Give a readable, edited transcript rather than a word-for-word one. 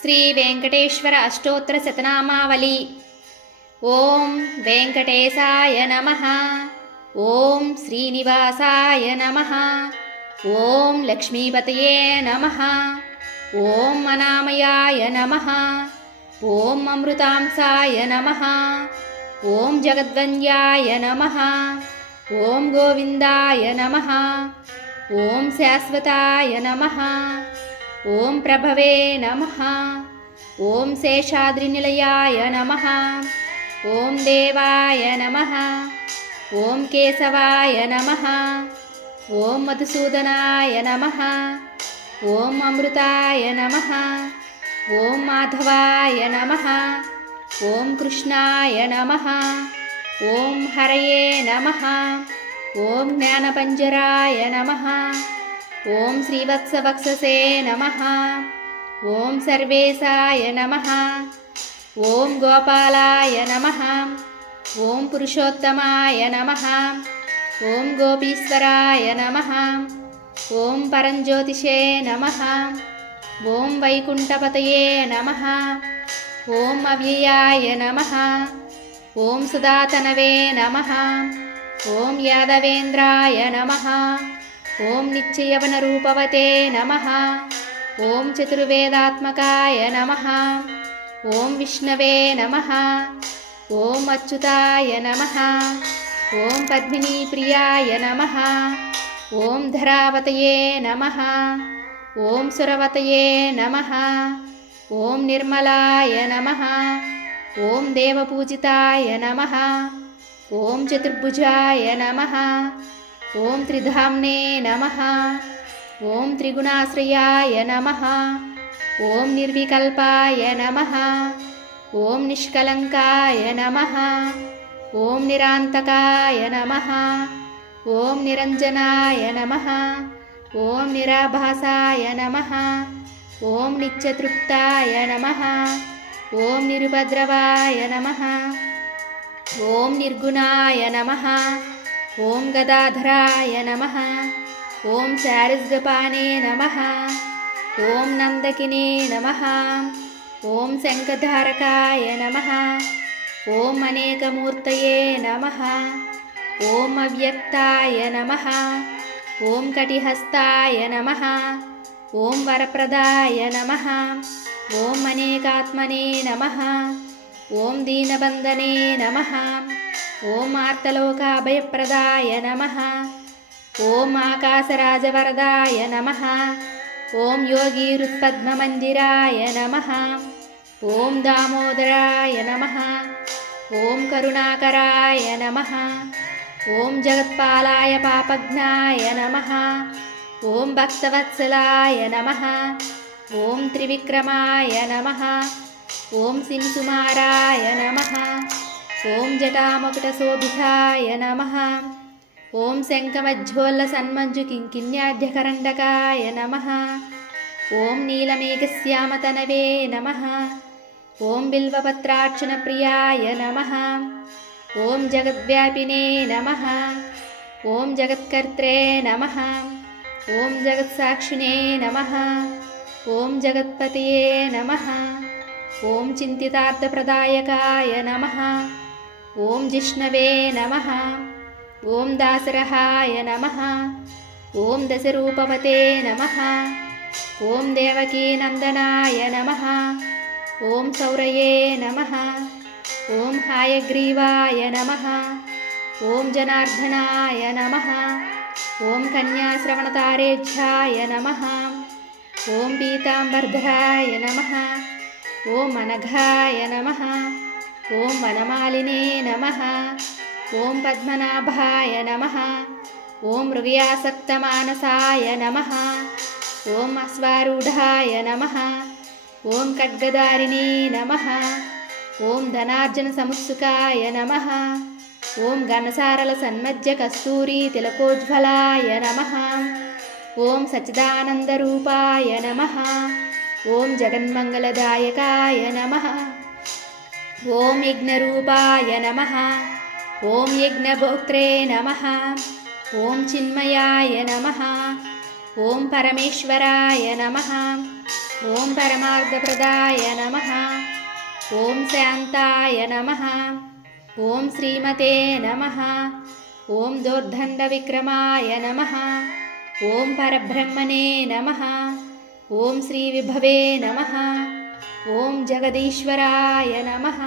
శ్రీ వెంకటేశ్వర అష్టోత్తర శతనామావళి. ఓం వెంకటేశాయ నమః. ఓం శ్రీనివాసాయ నమః. ఓం లక్ష్మీపతయే నమః. ఓం అనామయాయ నమః. ఓం అమృతాంసాయ నమః. ఓం జగద్వంద్యాయ నమః. ఓం గోవిందాయ నమః. ఓం శాశ్వతాయ నమః. ఓం ప్రభవే నమః. ఓం శేషాద్రినిలయాయ నమః. ఓం దేవాయ నమః. ఓం కేశవాయ నమః. ఓం మధుసూదనాయ నమః. ఓం అమృతాయ నమః. ఓం మాధవాయ నమః. ఓం కృష్ణాయ నమః. ఓం హరయే నమః. ఓం జ్ఞానపంజరాయ నమః. ఓం శ్రీవత్సవక్షసే నమః. ఓం సర్వేశాయ నమః. ఓం గోపాలాయ నమః. ఓం పురుషోత్తమాయ నమః. ఓం గోపీశ్వరాయ నమః. ఓం పరంజ్యోతిషే నమః. ఓం వైకుంఠపతయే నమః. ఓం అవ్యయాయ నమః. ఓం సుధాతనవే నమః. ఓం యాదవేంద్రాయ నమః. ఓం నిత్యయవనరూపవతే నమః. ఓం చతుర్వేదాత్మకాయ నమః. ఓం విష్ణవే నమః. ఓం అచ్యుతాయ నమః. ఓం పద్మినీప్రియాయ నమః. ఓం ధరావతయే నమః. ఓం సురవతయే నమః. ఓం నిర్మలాయ నమః. ఓం దేవపూజితాయ నమః. ఓం చతుర్భుజాయ నమః. ఓం త్రిధామ్నే నమః. ఓం త్రిగుణాశ్రయాయ నమః. ఓం నిర్వికల్పాయ నమః. ఓం నిష్కలంకాయ నమః. ఓం నిరాంతకాయ నమః. ఓం నిరంజనాయ నమః. ఓం నిరాభాసాయ నమః. ఓం నిత్యతృప్తాయ నమః. ఓం నిరుపద్రవాయ నమః. ఓం నిర్గుణాయ నమః. ఓం గదాధరాయ నమః. ఓం శారద్గపానే నమః. ఓం నందకినే నమః. ఓం శంఖధారకాయ నమః. ఓం అనేకమూర్తయే నమః. ఓం అవ్యక్తాయ నమః. ఓం కటిహస్తాయ నమః. ఓం వరప్రదాయ నమః. ఓం అనేకాత్మనే నమః. ఓం దీనబంధనే నమః. ఓం ఆర్తలోకాభయప్రదాయ నమః. ఓం ఆకాశరాజవరదాయ నమః. ఓం యోగీరుత్పద్మమందిరాయ నమః. ఓం దామోదరాయ నమః. ఓం కరుణాకరాయ నమః. ఓం జగత్పాలాయ పాపజ్ఞాయ నమః. ఓం భక్తవత్సలాయ నమః. ఓం త్రివిక్రమాయ నమః. ఓం సింసుమారాయ నమః. ఓం జటామకుటశోభితాయ నమః. ఓం శంఖమజ్జోల్లసన్మంజు కింకిణ్యాఢ్యకరండకాయ నమః. ఓం నీలమేఘశ్యామతనవే నమః. ఓం బిల్వపత్రార్చనప్రియాయ నమః. ఓం జగద్వ్యాపినే నమః. ఓం జగత్కర్త్రే నమః. ఓం జగత్సాక్షిణే నమః. ఓం జగత్పతయే నమః. ఓం చింతితార్థప్రదాయకాయ నమః. ఓం జిష్ణవే నమః. ఓం దాసరహాయ నమః. ఓం దశరూపవతే నమః. ఓం దేవకీనందనాయ నమః. ఓం సౌరయే నమః. ఓం హాయగ్రీవాయ నమః. ఓం జనార్దనాయ నమః. ఓం కన్యాశ్రవణతారేఢ్యాయ నమః. ఓం పీతాంబర్ధరాయ నమః. ఓం అనఘాయ నమః. ఓం వనమాలినే నమః. ఓం పద్మనాభాయ నమః. ఓం మృగయాసక్తమానసాయ నమః. ఓం అశ్వారూఢాయ నమః. ఓం ఖడ్గదారిణే నమః. ఓం ధనార్జన సముత్సుకాయ నమః. ఓం ఘనసారల సన్మధ్య కస్తూరీ తిలకోజ్వలాయ నమః. ఓం సచ్చిదానందరూపాయ నమః. ఓం జగన్మంగళదాయకాయ నమః. ఓం యజ్ఞరూపాయ నమః. ఓం యజ్ఞభోక్త్రే నమః. ఓం చిన్మయాయ నమః. ఓం పరమేశ్వరాయ నమః. ॐ परमार्धप्रदाय नमः। ॐ शान्ताय नमः। ॐ श्रीमते नमः। ॐ दोर्दण्डविक्रमाय नमः। ॐ परब्रह्मणे नमः। ॐ श्रीविभवे नमः। ॐ जगदीश्वराय नमः।